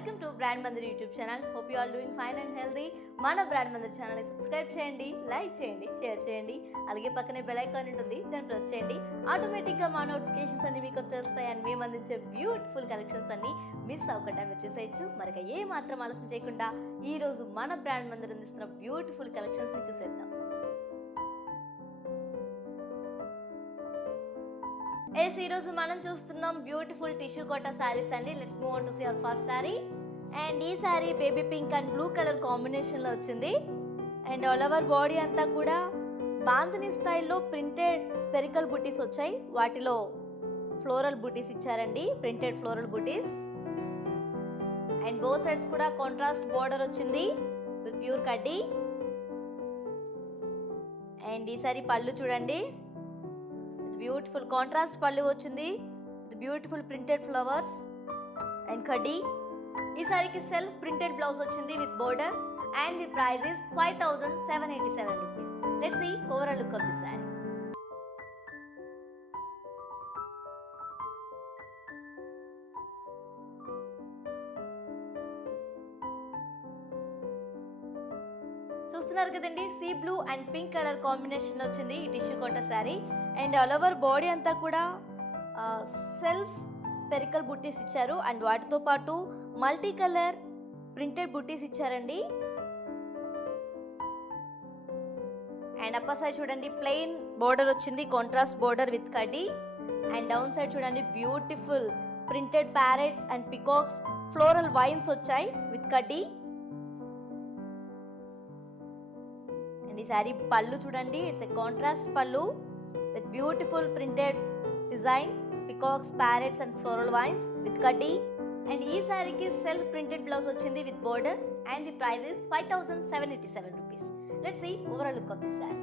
Welcome to brand Mandir YouTube channel. Hope you all doing fine and healthy. మన బ్రాండ్ మందిర్ ఛానల్ని సబ్స్క్రైబ్ చేయండి, లైక్ చేయండి, షేర్ చేయండి. అలాగే పక్కనే బెల్ ఐకాన్ ఉంటుంది, దాన్ని ప్రెస్ చేయండి. ఆటోమేటిక్గా మా నోటిఫికేషన్స్ అన్ని మీకు వచ్చేస్తాయి. అండ్ మేము అందించే బ్యూటిఫుల్ కలెక్షన్స్ అన్ని మిస్ అవ్వకుండా మీరు చూసేయచ్చు. మరిక ఏ మాత్రం ఆలస్యం చేయకుండా ఈ రోజు మన బ్రాండ్ మందిర్ అందిస్తున్న బ్యూటిఫుల్ కలెక్షన్స్ని చూసేద్దాం. ఈ రోజు మనం చూస్తున్నాం బ్యూటిఫుల్ టిష్యూ కోటా శారీస్ అండి. Let's move on to see our first sari. And ఈ sari baby pink and blue colour combination లో వచ్చింది. అండ్ ఆల్ ఓవర్ బాడీ అంతా కూడా బాంధనీ స్టైల్లో ప్రింటెడ్ స్పెరికల్ బుటీస్ వచ్చాయి. వాటిలో ఫ్లోరల్ బుటీస్ ఇచ్చారండి, printed floral butis. And both sides కూడా కాంట్రాస్ట్ బార్డర్ వచ్చింది విత్ ప్యూర్ కడ్డీ. అండ్ ఈ సారీ పళ్ళు చూడండి, బ్యూటిఫుల్ కాంట్రాస్ట్ పళ్ళు వచ్చింది with beautiful printed flowers and కడ్డీ. ఈ సారీకి సెల్ఫ్ ప్రింటెడ్ బ్లౌజ్ వచ్చింది with border and the price is 5787 rupees. Let's see overall look of the sari. చూస్తున్నారు కదండి, sea blue and pink colour combination వచ్చింది ఈ tissue Kota sari. And all over body అంతా కూడా సెల్ఫ్ స్పెరికల్ బుట్టీస్ ఇచ్చారు. అండ్ వాటితో పాటు మల్టీ కలర్ ప్రింటెడ్ బుట్టీస్ ఇచ్చారండి. అండ్ అప్పర్ సైడ్ చూడండి ప్లెయిన్ బోర్డర్ వచ్చింది, కాంట్రాస్ట్ బోర్డర్ విత్ కడ్డీ. అండ్ డౌన్ సైడ్ చూడండి beautiful printed parrots and peacocks floral wines వచ్చాయి విత్ కడ్డీ. అండ్ ఈ శారీ పళ్ళు చూడండి, ఇట్స్ ఎ కాంట్రాస్ట్ పళ్ళు with beautiful printed design, peacocks, parrots and floral vines with kaddi. And ee saree ki self printed blouse ochindi with border and the price is 5787 rupees. Let's see overall look of this saree.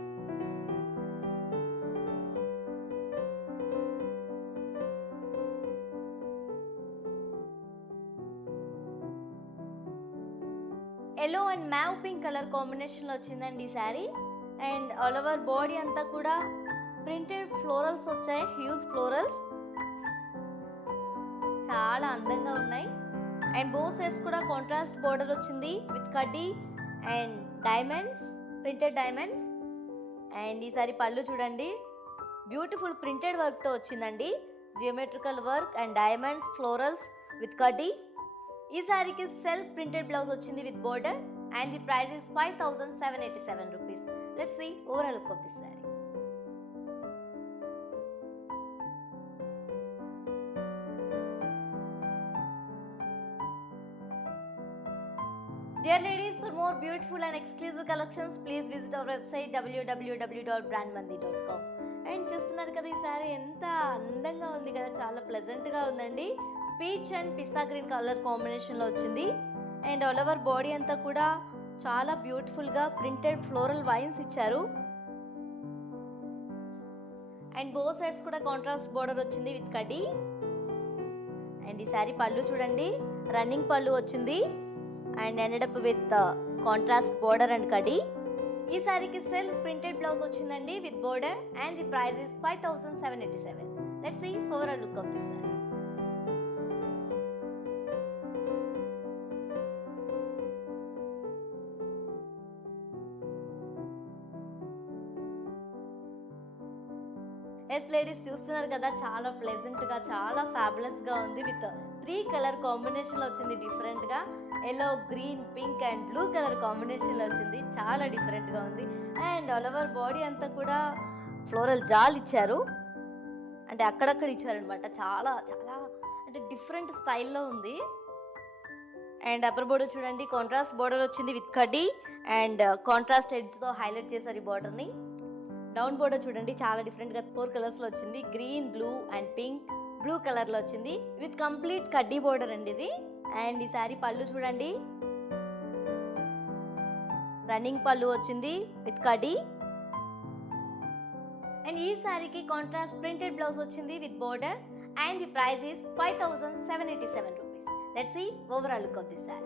yellow and mauve pink color combination lo ochindandi ee saree. And all over body anta kuda printed florals వచ్చాయి, huge florals చాలా అందంగా ఉన్నాయి. And both sides కూడా contrast border వచ్చింది with కడ్డీ and diamonds, printed diamonds. And ఈసారి పళ్ళు చూడండి, బ్యూటిఫుల్ ప్రింటెడ్ వర్క్తో వచ్చిందండి, geometrical work and diamonds florals with కడ్డీ. ఈ సారీకి సెల్ఫ్ ప్రింటెడ్ బ్లౌజ్ వచ్చింది with border and the price is 5787 rupees. Let's see overall look of this sari. Dear ladies, for more beautiful and exclusive collections, please visit our website www.brandmandi.com. And చూస్తున్నారు కదా, ఈ సారీ ఎంత అందంగా ఉంది కదా, చాలా ప్లెజెంట్గా ఉందండి. Peach and pista green colour కాంబినేషన్లో వచ్చింది. అండ్ ఆల్ ఓవర్ బాడీ అంతా కూడా చాలా బ్యూటిఫుల్గా ప్రింటెడ్ ఫ్లోరల్ వైన్స్ ఇచ్చారు. అండ్ బో సైడ్స్ కూడా కాంట్రాస్ట్ బోర్డర్ వచ్చింది విత్ కడ్డీ. అండ్ ఈ సారీ పళ్ళు చూడండి, రన్నింగ్ పళ్ళు వచ్చింది and ended up with contrast border and kaddi. ఈ సారీకి సెల్ఫ్ ప్రింటెడ్ బ్లౌజ్ వచ్చిందండి with border and the price is 5787. Let's see overall look of this sari. Yes ladies, చూస్తున్నారు కదా, చాలా ప్లెజెంట్గా చాలా ఫ్యాబులస్గా ఉంది. విత్ 3 కలర్ కాంబినేషన్లో వచ్చింది డిఫరెంట్గా. Yellow, green, pink and blue colour కాంబినేషన్లో వచ్చింది, చాలా డిఫరెంట్గా ఉంది. అండ్ ఆల్ ఓవర్ బాడీ అంతా కూడా ఫ్లోరల్ జాల్ ఇచ్చారు, అంటే అక్కడక్కడ ఇచ్చారనమాట. చాలా చాలా అంటే డిఫరెంట్ స్టైల్లో ఉంది. అండ్ అప్పర్ బోర్డర్ చూడండి, కాంట్రాస్ట్ బోర్డర్ వచ్చింది విత్ కడ్డీ అండ్ కాంట్రాస్ట్ ఎడ్జ్తో హైలైట్ చేశారు ఈ బార్డర్ని. డౌన్ బోర్డర్ చూడండి, చాలా డిఫరెంట్గా 4 కలర్స్లో వచ్చింది, green, blue and pink, blue కలర్లో వచ్చింది విత్ కంప్లీట్ కడ్డీ బోర్డర్ అండి ఇది. అండ్ ఈ సారీ పళ్ళు చూడండి, రన్నింగ్ పళ్ళు వచ్చింది విత్ కడ్డీ. అండ్ ఈ సారీకి కాంట్రాస్ట్ ప్రింటెడ్ బ్లౌజ్ వచ్చింది with border and the price is 5787 rupees. Let's see overall look of this sari.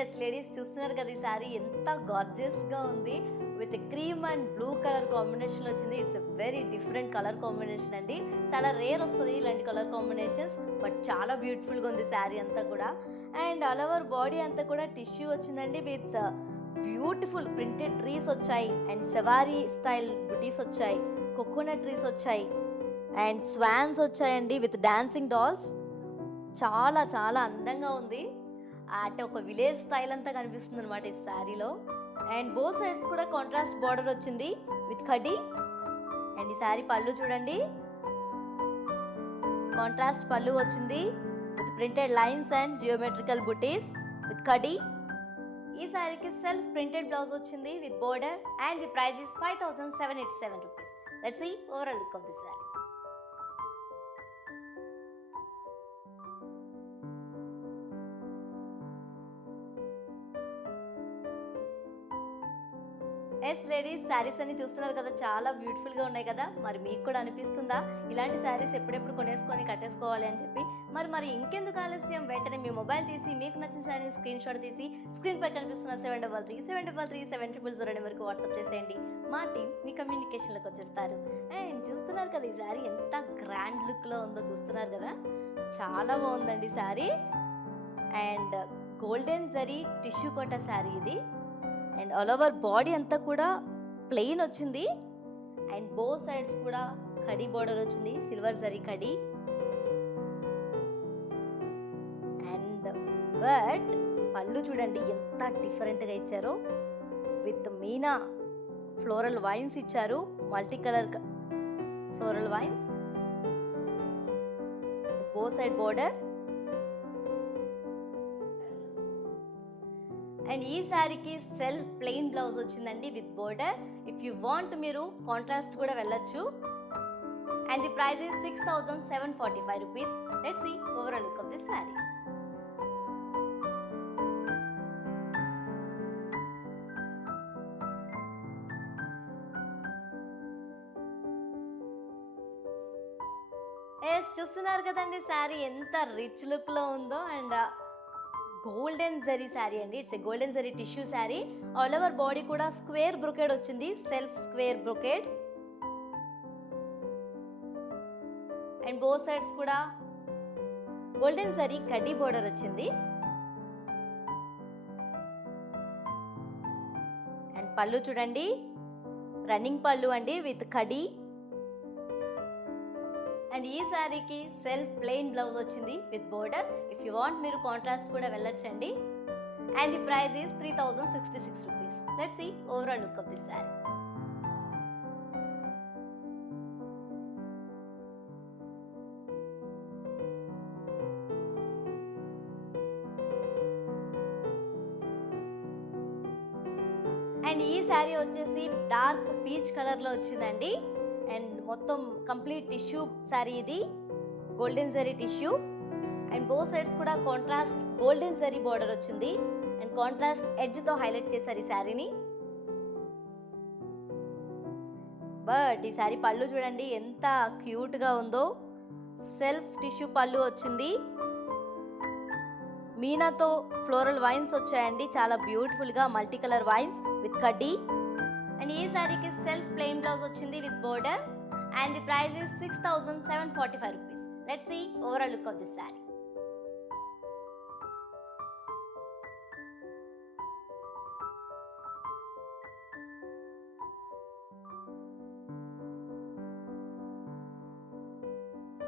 Yes ladies, చూస్తున్నారు కదా ఈ శారీ ఎంత గార్జియస్గా ఉంది. With cream and blue colour combination వచ్చింది. It's a very different colour combination అండి. చాలా రేర్ వస్తుంది ఇలాంటి కలర్ కాంబినేషన్స్, బట్ చాలా బ్యూటిఫుల్గా ఉంది శారీ అంతా కూడా. అండ్ ఆల్ ఓవర్ బాడీ అంతా కూడా టిష్యూ వచ్చిందండి. విత్ బ్యూటిఫుల్ ప్రింటెడ్ ట్రీస్ వచ్చాయి, అండ్ సవారీ స్టైల్ బుటీస్ వచ్చాయి, కోకోనట్ ట్రీస్ వచ్చాయి, అండ్ స్వాన్స్ వచ్చాయండి విత్ డాన్సింగ్ డాల్స్. చాలా చాలా అందంగా ఉంది. అంటే ఒక విలేజ్ స్టైల్ అంతా కనిపిస్తుంది అనమాట ఈ శారీలో. అండ్ బో సైడ్స్ కూడా కాంట్రాస్ట్ బార్డర్ వచ్చింది విత్ కడ్డీ. అండ్ ఈ శారీ పళ్ళు చూడండి, కాంట్రాస్ట్ పళ్ళు వచ్చింది with printed lines and geometrical butis with కడ్డీ. ఈ శారీకి సెల్ఫ్ ప్రింటెడ్ బ్లౌజ్ వచ్చింది with border, and the price is 5787 rupees. Let's see overall look of the sari. Yes ladies, saris అన్ని చూస్తున్నారు కదా, చాలా బ్యూటిఫుల్గా ఉన్నాయి కదా. మరి మీకు కూడా అనిపిస్తుందా ఇలాంటి శారీస్ ఎప్పుడెప్పుడు కొనేసుకొని కట్టేసుకోవాలి అని చెప్పి? మరి ఇంకెందుకు ఆలస్యం, వెంటనే మీ మొబైల్ తీసి మీకు నచ్చిన శారీ స్క్రీన్ షాట్ తీసి స్క్రీన్ పై కనిపిస్తున్న 7337337000 నెంబర్కి వాట్సాప్ చేసేయండి. మా టీం మీ కమ్యూనికేషన్లోకి వచ్చేస్తారు. అండ్ చూస్తున్నారు కదా ఈ శారీ ఎంత గ్రాండ్ లుక్లో ఉందో, చూస్తున్నారు కదా, చాలా బాగుందండి sari. And golden zari tissue Kota sari ఇది. అండ్ ఆల్ ఓవర్ బాడీ అంతా కూడా ప్లెయిన్ వచ్చింది, అండ్ బో సైడ్స్ కూడా కడీ బోర్డర్ వచ్చింది, సిల్వర్ జరీ కడీ. అండ్ బట్ పళ్ళు చూడండి ఎంత డిఫరెంట్గా ఇచ్చారో, విత్ మీనా ఫ్లోరల్ వైన్స్ ఇచ్చారు, multi colour floral vines, both side border. And ఈ శారీకి సెల్ఫ్ ప్లెయిన్ బ్లౌజ్ వచ్చిందండి with border. If you want మీరు కాంట్రాస్ట్ కూడా వెళ్ళొచ్చు. And the price is 6745 rupees. Let's see overall look of this sari. Yes చూస్తున్నారు కదండి శారీ ఎంత రిచ్ లుక్లో ఉందో. అండ్ గోల్డెన్ జరీ శారీ అండి. It's a golden zari tissue sari. All over body కూడా స్క్వేర్ బ్రొకేడ్ వచ్చింది, self square brocade. And both sides కూడా గోల్డెన్ జరీ కడ్డీ బోర్డర్ వచ్చింది. అండ్ పళ్ళు చూడండి, రన్నింగ్ పళ్ళు అండి విత్ కడ్డీ. అండ్ ఈ శారీకి సెల్ఫ్ ప్లెయిన్ బ్లౌజ్ వచ్చింది with border. If you want మీరు కాంట్రాస్ట్ కూడా వెళ్ళొచ్చండి. And the price is 3066 rupees. Let's see overall look of this sari. And ఈ శారీ వచ్చేసి డార్క్ పీచ్ కలర్లో వచ్చిందండి. అండ్ మొత్తం కంప్లీట్ టిష్యూ శారీ ఇది, గోల్డెన్ zari tissue. And both sides కూడా కాంట్రాస్ట్ గోల్డెన్ జరీ బార్డర్ వచ్చింది, అండ్ కాంట్రాస్ట్ ఎడ్జ్తో హైలైట్ చేశారు ఈ శారీని. బట్ ఈ శారీ పళ్ళు చూడండి ఎంత క్యూట్గా ఉందో. సెల్ఫ్ టిష్యూ పళ్ళు వచ్చింది, మీనాతో ఫ్లోరల్ వైన్స్ వచ్చాయండి, చాలా బ్యూటిఫుల్గా మల్టీ కలర్ వైన్స్ విత్ కడ్డీ. అండ్ ఈ శారీకి సెల్ఫ్ ప్లెయిన్ బ్లౌజ్ వచ్చింది with border, and the price is 6745 rupees. Let's see overall look of this sari.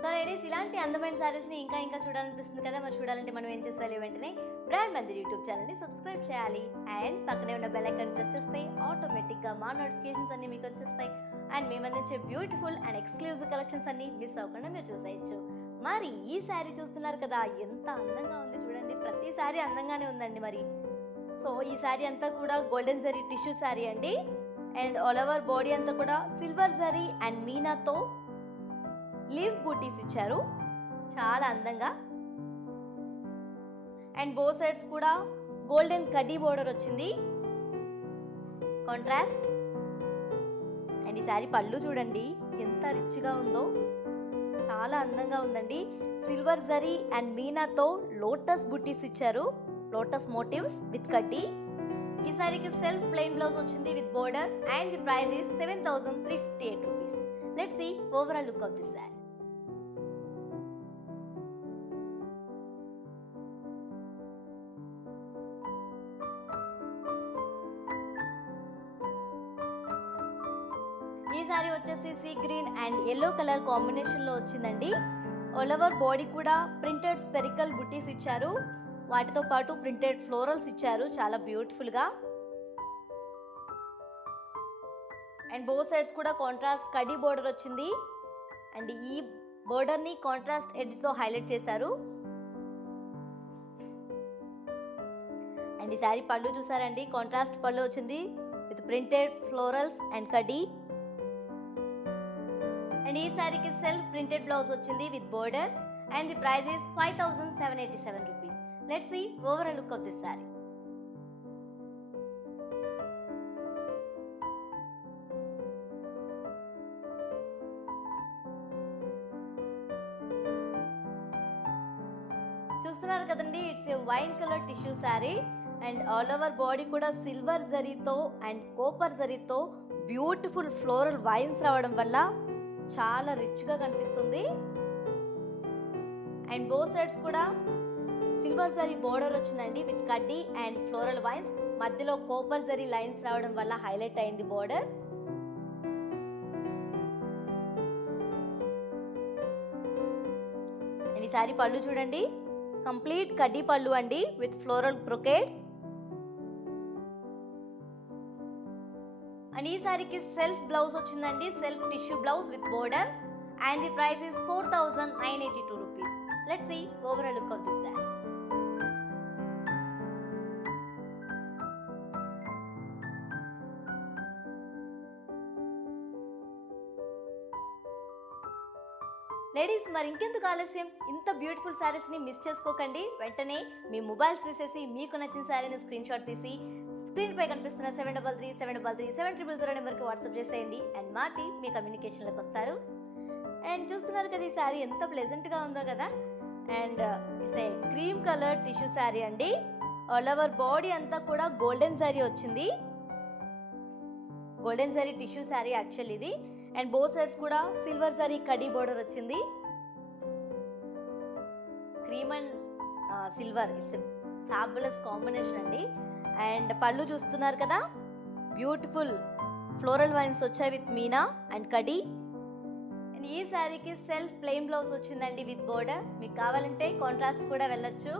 So ladies, ఇలాంటి అందమైన శారీస్ని ఇంకా చూడాలనిపిస్తుంది కదా. మరి చూడాలంటే మనం ఏం చేయాలి? వెంటనే బ్రాండ్ మందిర్ యూట్యూబ్ ఛానల్ని సబ్స్క్రైబ్ చేయాలి. అండ్ పక్కనే ఉన్న బెల్ ఐకాన్ ప్రెస్ చేస్తే ఆటోమేటిక్గా మా నోటిఫికేషన్స్ అన్ని మీకు వచ్చేస్తాయి. అండ్ మేము అందించే బ్యూటిఫుల్ అండ్ ఎక్స్క్లూజివ్ కలెక్షన్స్ అన్ని మిస్ అవ్వకుండా మీరు చూసేయచ్చు. మరి ఈ శారీ చూస్తున్నారు కదా, ఎంత అందంగా ఉంది చూడండి. ప్రతి శారీ అందంగానే ఉందండి. మరి సో ఈ శారీ అంతా కూడా గోల్డెన్ జరీ టిష్యూ శారీ అండి. అండ్ ఆల్ ఓవర్ బాడీ అంతా కూడా సిల్వర్ జరీ అండ్ మీనాతో లీవ్ బూటీస్ ఇచ్చారు, చాలా అందంగా. అండ్ బో సైడ్స్ కూడా గోల్డెన్ కడ్డీ బోర్డర్ వచ్చింది, కాంట్రాస్ట్. అండ్ ఈ శారీ పళ్ళు చూడండి ఎంత రిచ్గా ఉందో, చాలా అందంగా ఉందండి. సిల్వర్ జరీ అండ్ మీనాతో లోటస్ బుటీస్ ఇచ్చారు, లోటస్ మోటివ్స్ విత్ కడ్డీ. ఈ సారీకి సెల్ఫ్ ప్లెయిన్ బ్లౌజ్ వచ్చింది with border and the price is 7,358 rupees. Let's see overall look of this sari. ఈ సారీ వచ్చేసి sea green and yellow colour కాంబినేషన్లో వచ్చిందండి. ఆల్ ఓవర్ బాడీ కూడా ప్రింటెడ్ స్పెరికల్ బుటీస్ ఇచ్చారు, వాటితో పాటు ప్రింటెడ్ ఫ్లోరల్స్ ఇచ్చారు చాలా బ్యూటిఫుల్గా. అండ్ బోత్ సైడ్స్ కూడా కాంట్రాస్ట్ కడీ బోర్డర్ వచ్చింది అండ్ ఈ బోర్డర్ని కాంట్రాస్ట్ ఎడ్జ్తో హైలైట్ చేశారు. అండ్ ఈ శారీ పళ్ళు చూసారండి, కాంట్రాస్ట్ పళ్ళు వచ్చింది with printed florals and khadi. అండ్ ఈ శారీకి సెల్ఫ్ ప్రింటెడ్ బ్లౌజ్ వచ్చింది with border and the price is 5,787 rupees. Let's see overall look of this saree. చూస్తున్నారు కదండి, it's a wine colour tissue sari and all over body కూడా సిల్వర్ జరీతో అండ్ కోపర్ జరీతో beautiful floral wines రావడం వల్ల చాలా రిచ్గా కనిపిస్తుంది. అండ్ బోత్ సైడ్స్ కూడా సిల్వర్ జరీ బోర్డర్ వచ్చిందండి విత్ కడ్డీ అండ్ ఫ్లోరల్ వైన్స్, మధ్యలో కోపర్ జరీ లైన్స్ రావడం వల్ల హైలైట్ అయింది బోర్డర్. అండ్ ఈ సారీ పళ్ళు చూడండి, కంప్లీట్ కడ్డీ పళ్ళు అండి విత్ ఫ్లోరల్ బ్రొకేడ్. అండ్ ఈ సారీకి సెల్ఫ్ బ్లౌజ్ వచ్చిందండి, self tissue blouse with border and the price is 4,982 rupees. Let's see overall look of this sari. Ladies, మరి ఇంకెందుకు ఆలస్యం, ఇంత బ్యూటిఫుల్ శారీస్ని మిస్ చేసుకోకండి. వెంటనే మీ మొబైల్స్ తీసేసి మీకు నచ్చిన శారీని స్క్రీన్ షాట్ తీసి స్క్రీన్పై కనిపిస్తున్న 7337337000 నెంబర్కి వాట్సాప్ చేసేయండి అండ్ మా టీం మీ కమ్యూనికేషన్లోకి వస్తారు. అండ్ చూస్తున్నారు కదా ఈ శారీ ఎంత ప్లెజెంట్గా ఉందో కదా. And it's a cream colour tissue sari అండి. ఆల్ ఓవర్ బాడీ అంతా కూడా గోల్డెన్ శారీ వచ్చింది, గోల్డెన్ శారీ టిష్యూ శారీ యాక్చువల్ ఇది. అండ్ బోత్ సైడ్స్ కూడా సిల్వర్ జరీ కడీ బోర్డర్ వచ్చింది. Cream and silver, it's fabulous combination అండి. అండ్ పళ్ళు చూస్తున్నారు కదా, బ్యూటిఫుల్ ఫ్లోరల్ వైన్స్ వచ్చాయి విత్ మీనా అండ్ కడీ. అండ్ ఈ శారీకి సెల్ఫ్ ప్లెయిన్ బ్లౌజ్ వచ్చిందండి విత్ బోర్డర్. మీకు కావాలంటే కాంట్రాస్ట్ కూడా వెళ్ళొచ్చు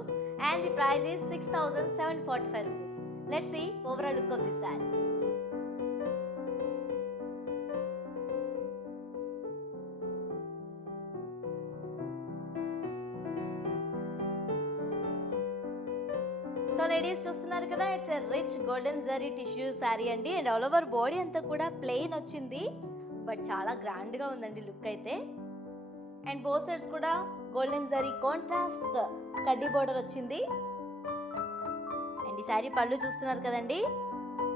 and the price is 6,745 rupees. Let's see overall look of this sari. So ladies చూస్తున్నారు కదా, it's a rich golden zari tissue sari అండి. అండ్ ఆల్ ఓవర్ బాడీ అంతా కూడా ప్లెయిన్ వచ్చింది, బట్ చాలా గ్రాండ్గా ఉందండి లుక్ అయితే. అండ్ బోత్ సైడ్స్ కూడా గోల్డెన్ జరీ కాంట్రాస్ట్ కడ్డీ బోర్డర్ వచ్చింది. అండ్ ఈ శారీ పళ్ళు చూస్తున్నారు కదండి,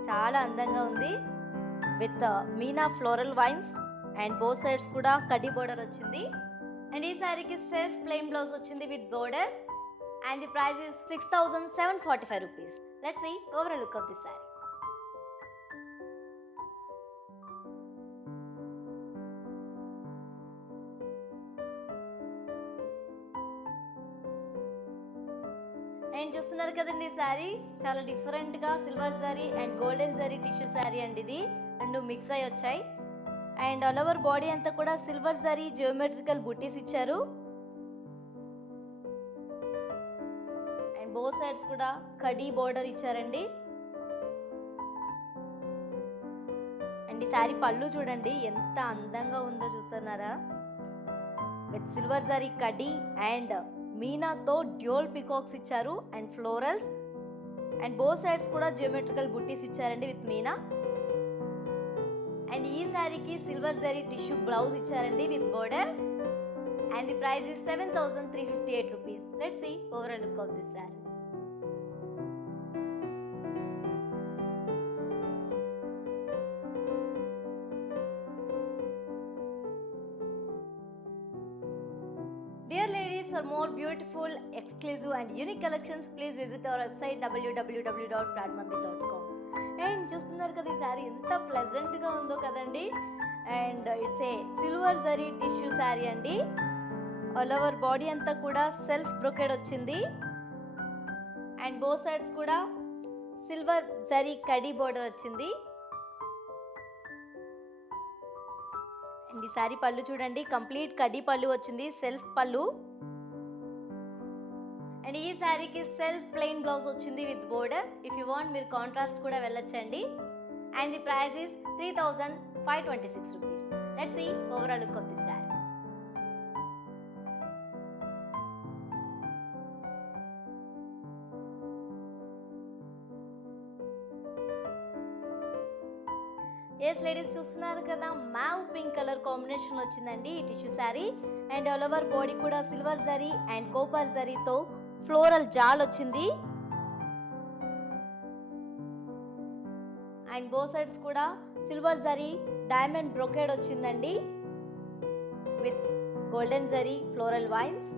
చాలా అందంగా ఉంది విత్ మీనా floral vines and both sides కూడా కడ్డీ బోర్డర్ వచ్చింది. అండ్ ఈ శారీకి సెల్ఫ్ ప్లెయిన్ బ్లౌజ్ వచ్చింది with border and the price is 6,745 rupees. Let's see overall look of this saree. And చూస్తున్నారు కదండి ఈ శారీ చాలా డిఫరెంట్గా సిల్వర్ zari and golden zari tissue sari అండి. ఇది రెండు మిక్స్ అయ్యి వచ్చాయి. అండ్ ఆల్ ఓవర్ బాడీ అంతా కూడా సిల్వర్ జరీ జియోమెట్రికల్ బుటీస్ ఇచ్చారు. బోత్ సైడ్స్ కూడా కడీ బోర్డర్ ఇచ్చారండి. అండ్ ఈ శారీ పళ్ళు చూడండి ఎంత అందంగా ఉందో చూస్తున్నారా, విత్ సిల్వర్ జరీ కడీ అండ్ మీనాతో డ్యూల్ పికాక్స్ ఇచ్చారు and florals. And both sides కూడా జియోమెట్రికల్ బుట్టీస్ ఇచ్చారండి విత్ మీనా. అండ్ ఈ శారీకి సిల్వర్ జరీ టిష్యూ బ్లౌజ్ ఇచ్చారండి with border and the price is 7,358 rupees. Let's see overall look of this saree. Dear ladies, for more beautiful, exclusive and unique collections, please visit our website www.pradmandi.com. And చూస్తున్నారు కదా, ఈ శారీ ఎంత ప్లెజెంట్గా ఉందో కదండి. And it's a silver zari tissue sari అండి. All over body అంతా కూడా సెల్ఫ్ బ్రొకెడ్ వచ్చింది. అండ్ బోత్ సైడ్స్ కూడా సిల్వర్ జరీ కడీ బోర్డర్ వచ్చింది. అండ్ ఈ శారీ పళ్ళు చూడండి, కంప్లీట్ కడీ పళ్ళు వచ్చింది, సెల్ఫ్ పళ్ళు. అండ్ ఈ శారీకి సెల్ఫ్ ప్లెయిన్ బ్లౌజ్ వచ్చింది with border. If you want మీరు కాంట్రాస్ట్ కూడా వెళ్ళొచ్చండి. And the price is 3,526 rupees. Let's see overall look of this sari. Yes ladies, చూస్తున్నారు కదా, మ్యావ్ పింక్ కలర్ కాంబినేషన్ వచ్చిందండి ఈ tissue sari. And all over body కూడా silver zari and copper జరీతో floral jaal వచ్చింది. అండ్ బోత్ సైడ్స్ కూడా సిల్వర్ జరీ డైమండ్ బ్రొకేడ్ వచ్చిందండి with golden zari floral vines.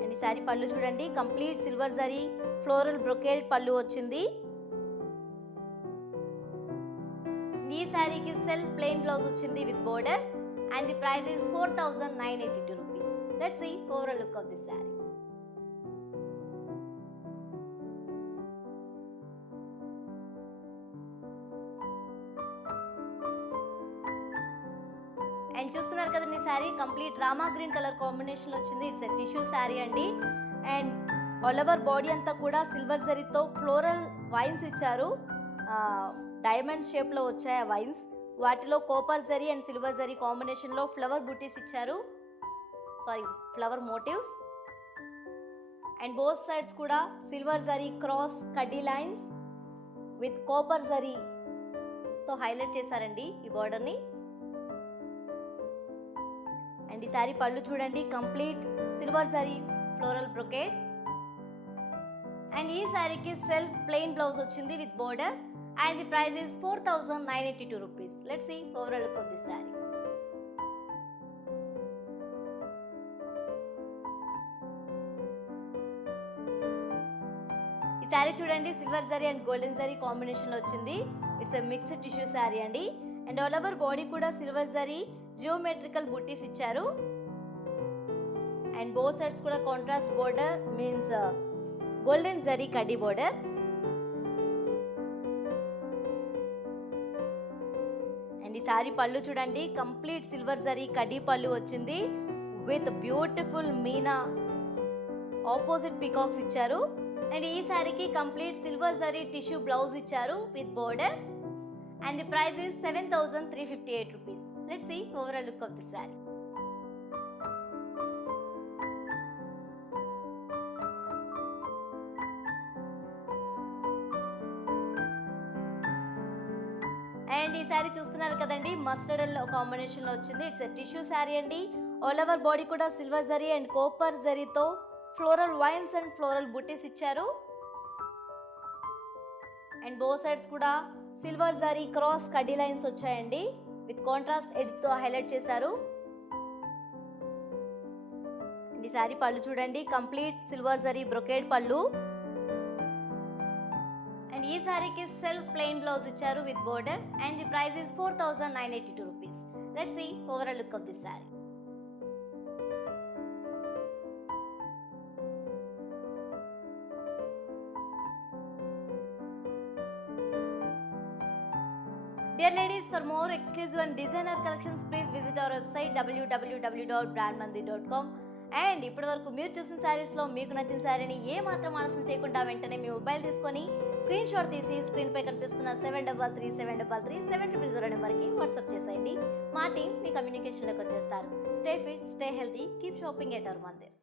And ఈ శారీ పళ్ళు చూడండి, complete silver zari floral brocade పళ్ళు వచ్చింది. ఈ శారీకి సెల్ఫ్ ప్లెయిన్ బ్లౌజ్ వచ్చింది with border. And the price is 4,982 rupees. Let's see overall look of this sari. And చూస్తున్నారు కదండి, saree complete Rama green colour combination వచ్చింది. ఇట్స్ ఎ టిష్యూ శారీ అండి. అండ్ ఆల్ ఓవర్ బాడీ అంతా కూడా సిల్వర్ జరీతో ఫ్లోరల్ వైన్స్ ఇచ్చారు. డైమండ్ షేప్లో వచ్చాయి ఆ వైన్స్. వాటిలో copper zari and silver zari కాంబినేషన్లో ఫ్లవర్ బూటీస్ ఇచ్చారు, flower motifs. And both sides కూడా సిల్వర్ జరీ క్రాస్ కడ్డీ లైన్స్ విత్ కోపర్ జరీతో హైలైట్ చేశారండి ఈ బార్డర్ని. అండ్ ఈ శారీ పళ్ళు చూడండి, complete silver zari floral brocade. And ఈ శారీకి సెల్ఫ్ ప్లెయిన్ బ్లౌజ్ వచ్చింది with border. And the price is 4,982 rupees. Let's see overall look of this saree. ఈ శారీ చూడండి, సిల్వర్ జరీ అండ్ గోల్డెన్ జరీ కాంబినేషన్ లో వచ్చింది. It's a mixed tissue sari అండి. అండ్ ఆల్ ఓవర్ బాడీ కూడా silver zari జియోమెట్రికల్ బుట్టీస్ ఇచ్చారు. అండ్ బోత్ సైడ్స్ కూడా contrast border means golden zari కడ్డీ బోర్డర్. ఈ శారీ పళ్ళు చూడండి, కంప్లీట్ సిల్వర్ జరీ కడ్డీ పళ్ళు వచ్చింది with beautiful meena opposite peacocks ఇచ్చారు. అండ్ ఈ శారీకి complete silver zari tissue blouse ఇచ్చారు with border. And the price is 7,358 rupees. Let's see overall look of the sari. And ఈ శారీ చూస్తున్నారు కదండి, మస్టర్డ్ ఎల్లో కాంబినేషన్లో వచ్చింది. ఇట్స్ ఎ టిష్యూ శారీ అండి. ఆల్ ఓవర్ బాడీ కూడా సిల్వర్ జరీ అండ్ కోపర్ జరీతో ఫ్లోరల్ వైన్స్ అండ్ ఫ్లోరల్ బుటీస్ ఇచ్చారు. అండ్ బోత్ సైడ్స్ కూడా సిల్వర్ జరీ క్రాస్ కడ్డీ లైన్స్ వచ్చాయండి విత్ కాంట్రాస్ట్ ఎడ్జ్తో హైలైట్ చేశారు. అండ్ ఈ శారీ పళ్ళు చూడండి, కంప్లీట్ సిల్వర్ జరీ బ్రొకేడ్ పళ్ళు. అండ్ ఈ శారీకి సెల్ఫ్ ప్లెయిన్ బ్లౌజ్ ఇచ్చారు with border. And the price is 4,982 rupees. Let's see overall look of this saree. Dear ladies, for more exclusive and designer collections, please visit our website www.pradmandi.com. And ఇప్పటి వరకు మీరు చూసిన శారీస్లో మీకు నచ్చిన శారీని ఏ మాత్రం ఆలస్యం చేయకుండా వెంటనే మీ మొబైల్ తీసుకొని స్క్రీన్ షాట్ తీసి స్క్రీన్పై కనిపిస్తున్న 7337337000 నెంబర్కి వాట్సాప్ చేసేయండి. మా టీం మీ కమ్యూనికేషన్లోకి వచ్చేస్తారు. Stay fit, stay healthy, keep shopping at our Mandir.